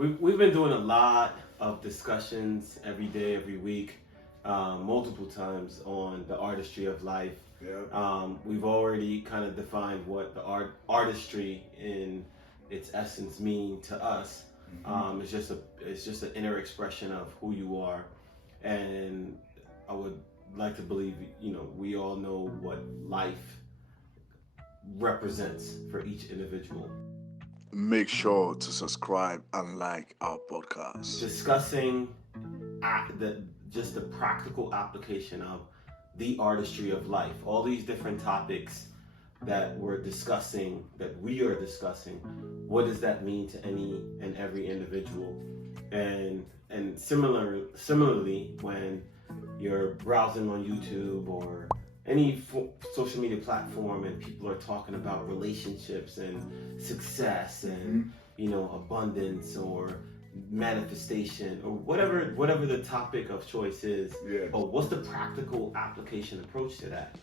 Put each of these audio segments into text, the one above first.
We've been doing a lot of discussions every day, every week, multiple times on the artistry of life. We've already kind of defined what the artistry in its essence mean to us. It's just an inner expression of who you are, and I would like to believe we all know what life represents for each individual. Make sure to subscribe and like our podcast. Discussing just the practical application of the artistry of life, all these different topics that we are discussing, what does that mean to any and every individual? And similarly, when you're browsing on YouTube or any social media platform and people are talking about relationships and success and abundance or manifestation or whatever the topic of choice is, but what's the practical application approach to that?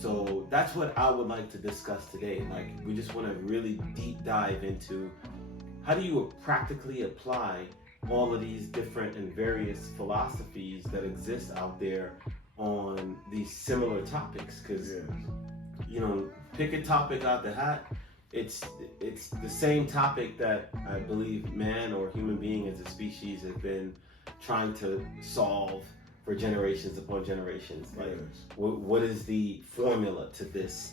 So that's what I would like to discuss today. Like, we just want to really deep dive into how do you practically apply all of these different and various philosophies that exist out there on these similar topics, because pick a topic out the hat. It's the same topic that I believe man or human being as a species have been trying to solve for generations upon generations. Like, what is the formula to this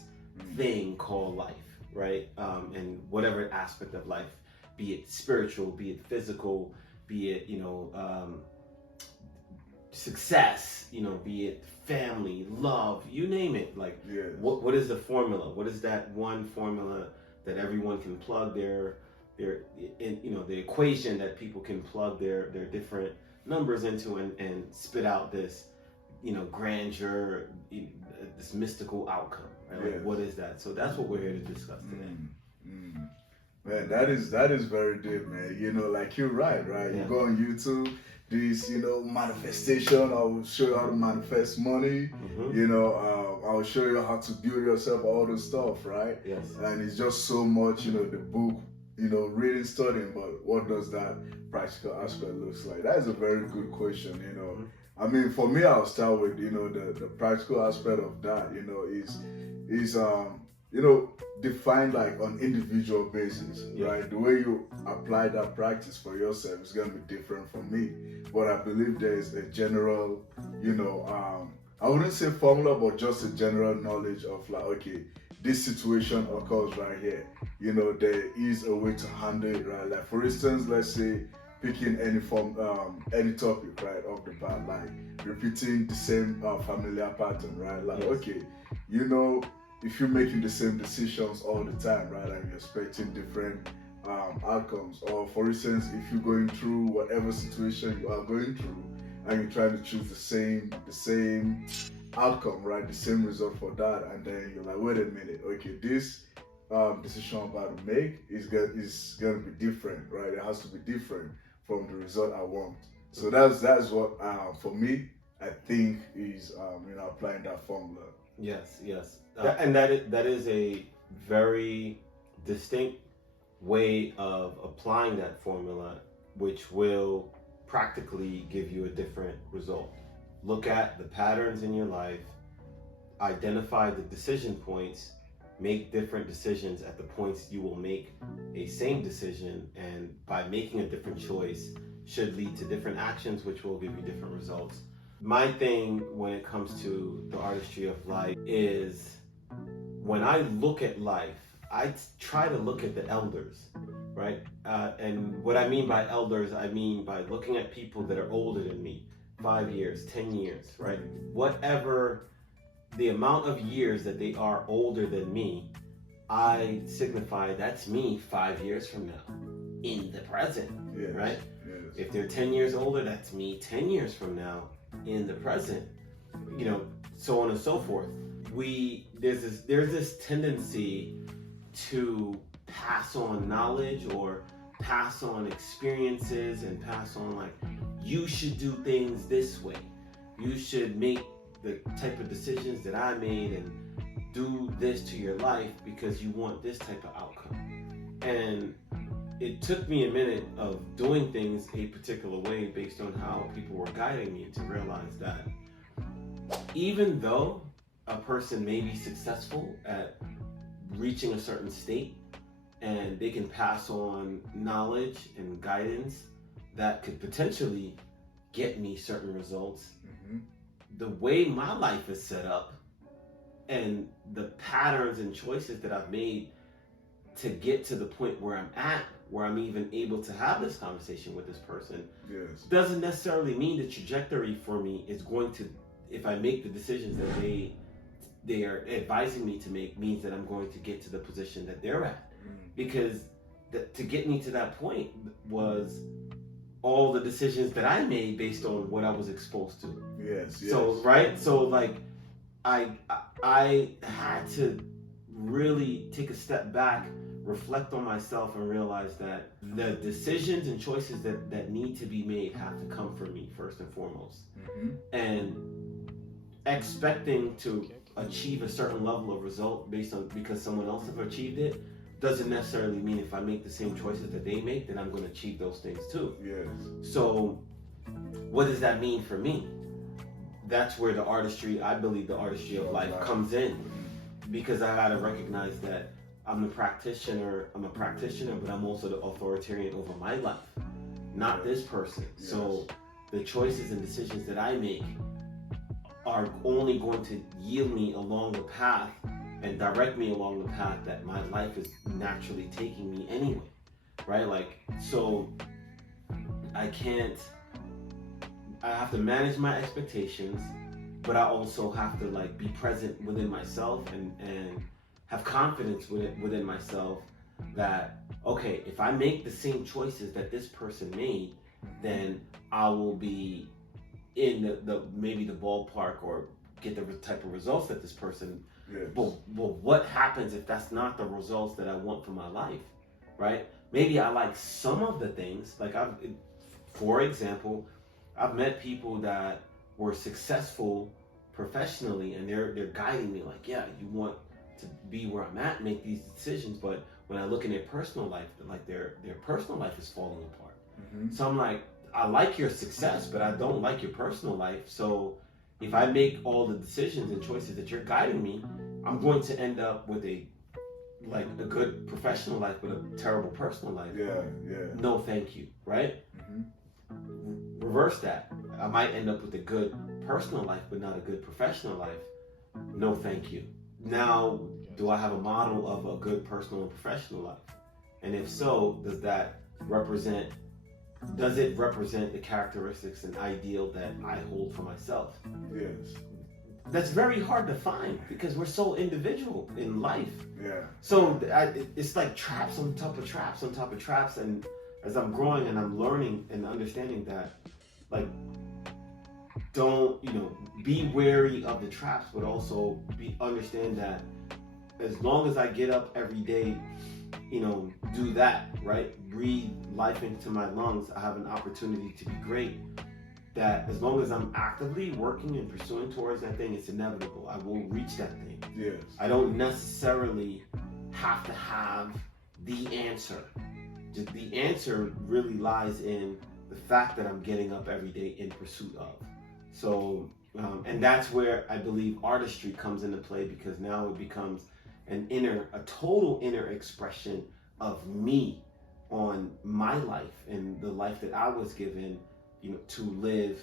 thing called life, right? And whatever aspect of life, be it spiritual, be it physical, be it success, be it family, love, you name it. Like, what is the formula? What is that one formula that everyone can plug the equation that people can plug their different numbers into and spit out this, grandeur, this mystical outcome, right? Like, what is that? So that's what we're here to discuss today. Man, that is very deep, man. Like, you're right? You go on YouTube, this, manifestation. I will show you how to manifest money. I will show you how to build yourself, all the stuff, right? Yes. And it's just so much, the book, reading, studying, but what does that practical aspect looks like? That is a very good question, I mean, for me, I'll start with, the practical aspect of that, is defined like on individual basis, right? The way you apply that practice for yourself is going to be different from me. But I believe there is a general, I wouldn't say formula, but just a general knowledge of like, okay, this situation occurs right here. There is a way to handle it, right? Like, for instance, let's say picking any topic, right, off the bat, like repeating the same familiar pattern, right? Like, okay, if you're making the same decisions all the time, right, and you're expecting different outcomes, or for instance, if you're going through whatever situation you are going through and you're trying to choose the same outcome, right, the same result for that, and then you're like, wait a minute, okay, this decision I'm about to make is going to be different, right? It has to be different from the result I want. So that's what for me, I think is applying that formula. Yes. And that is a very distinct way of applying that formula, which will practically give you a different result. Look at the patterns in your life, identify the decision points, make different decisions at the points you will make a same decision, and by making a different choice should lead to different actions, which will give you different results. My thing when it comes to the artistry of life is, when I look at life, I try to look at the elders, right? And what I mean by elders, I mean by looking at people that are older than me, 5 years, 10 years, right? Whatever the amount of years that they are older than me, I signify that's me 5 years from now, in the present, right? Yes. If they're 10 years older, that's me 10 years from now, in the present, so on and so forth. There's this tendency to pass on knowledge or pass on experiences and pass on, like, you should do things this way. You should make the type of decisions that I made and do this to your life because you want this type of outcome. And it took me a minute of doing things a particular way based on how people were guiding me to realize that even though a person may be successful at reaching a certain state and they can pass on knowledge and guidance that could potentially get me certain results, the way my life is set up and the patterns and choices that I've made to get to the point where I'm at, where I'm even able to have this conversation with this person, doesn't necessarily mean the trajectory for me is going to, if I make the decisions that they are advising me to make, means that I'm going to get to the position that they're at. Because to get me to that point was all the decisions that I made based on what I was exposed to. So, right? So, like, I had to really take a step back, reflect on myself, and realize that the decisions and choices that need to be made have to come from me first and foremost. And expecting to achieve a certain level of result because someone else have achieved it doesn't necessarily mean if I make the same choices that they make, then I'm going to achieve those things too. So what does that mean for me? That's where I believe the artistry of life comes in, because I got to recognize that I'm a practitioner, but I'm also the authoritarian over my life, not this person. So the choices and decisions that I make are only going to yield me along the path and direct me along the path that my life is naturally taking me anyway, right? Like, so I have to manage my expectations, but I also have to like be present within myself and have confidence within myself that, okay, if I make the same choices that this person made, then I will be in the maybe the ballpark or get the type of results that this person. But what happens if that's not the results that I want for my life, right? Maybe I like some of the things, like for example, I've met people that were successful professionally, and they're guiding me like, yeah, you want to be where I'm at, make these decisions, but when I look in their personal life, like their personal life is falling apart. So I'm like, I like your success, but I don't like your personal life. So if I make all the decisions and choices that you're guiding me, I'm going to end up with a good professional life, but a terrible personal life. No, thank you, right? Reverse that. I might end up with a good personal life, but not a good professional life. No, thank you. Now, do I have a model of a good personal and professional life? And if so, does it represent the characteristics and ideal that I hold for myself? That's very hard to find because we're so individual in life. So it's like traps on top of traps on top of traps. And as I'm growing and I'm learning and understanding that, like, don't, be wary of the traps, but also understand that as long as I get up every day, do that, right? Breathe life into my lungs. I have an opportunity to be great. That as long as I'm actively working and pursuing towards that thing, it's inevitable. I will reach that thing. I don't necessarily have to have the answer. The answer really lies in the fact that I'm getting up every day in pursuit of. So, and that's where I believe artistry comes into play, because now it becomes a total inner expression of me on my life and the life that I was given, to live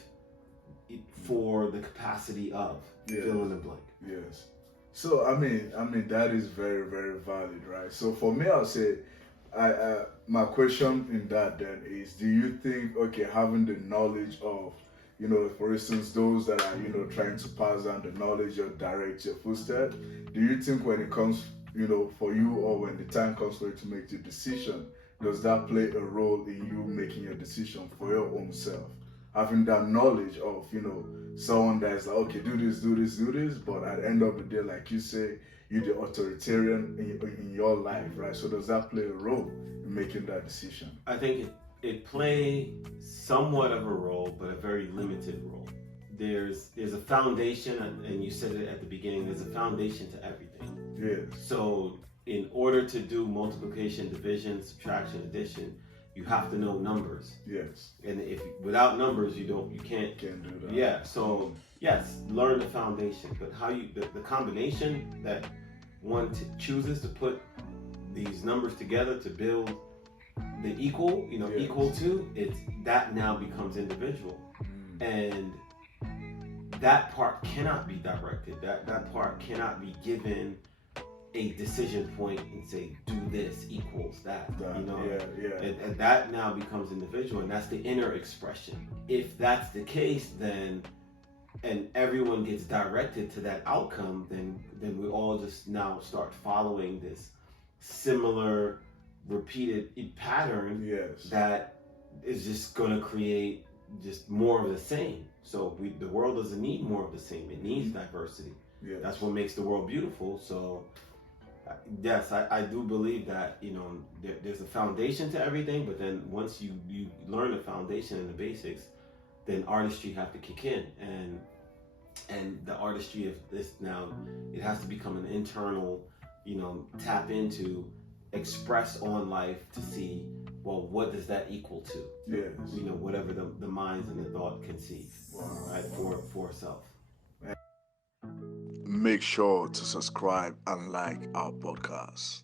for the capacity of fill in the blank. So I mean that is very, very valid, right? So for me, I'll say, my question in that then is, do you think, having the knowledge of, for instance, those that are, trying to pass down the knowledge or direct your footsteps, do you think when it comes, for you, or when the time comes for you to make the decision, does that play a role in you making your decision for your own self? Having that knowledge of, someone that's like, okay, do this, but at the end of the day, like you say, you're the authoritarian in your life, right? So does that play a role in making that decision? I think it plays somewhat of a role, but a very limited role. There's a foundation, and you said it at the beginning, there's a foundation to everything. Yes. So in order to do multiplication, division, subtraction, addition, you have to know numbers. Yes. And if without numbers, you can't do that. Yeah. So yes, learn the foundation, but how you the combination that one chooses to put these numbers together to build the equal, Yes. equal to, it's that now becomes individual. And that part cannot be directed. That part cannot be given a decision point and say, do this equals that. And that now becomes individual, and that's the inner expression. If that's the case, then and everyone gets directed to that outcome, then we all just now start following this similar repeated pattern. Yes. That is just going to create just more of the same. So the world doesn't need more of the same. It needs diversity. Yes. That's what makes the world beautiful. So yes, I do believe that, there's a foundation to everything, but then once you learn the foundation and the basics, then artistry have to kick in, and the artistry of this now, it has to become an internal, tap into, express on life to see, well, what does that equal to? Yes. Whatever the minds and the thought conceive, right, for self. Make sure to subscribe and like our podcast.